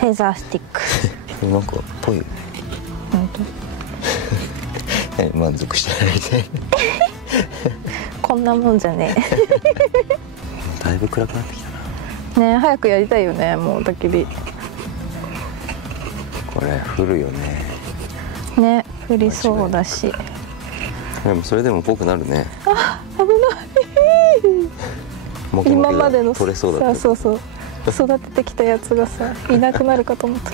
フェザースティックなんかぽいよね。本当満足してないみたいなこんなもんじゃねだいぶ暗くなってきたな。えねえ早くやりたいよね。もう焚き火これ降るよね。ね降りそうだし。でもそれでもぽくなるね。あ危ないモキモキが今までの取れそうだった。そうそう育ててきたやつがさいなくなるかと思った。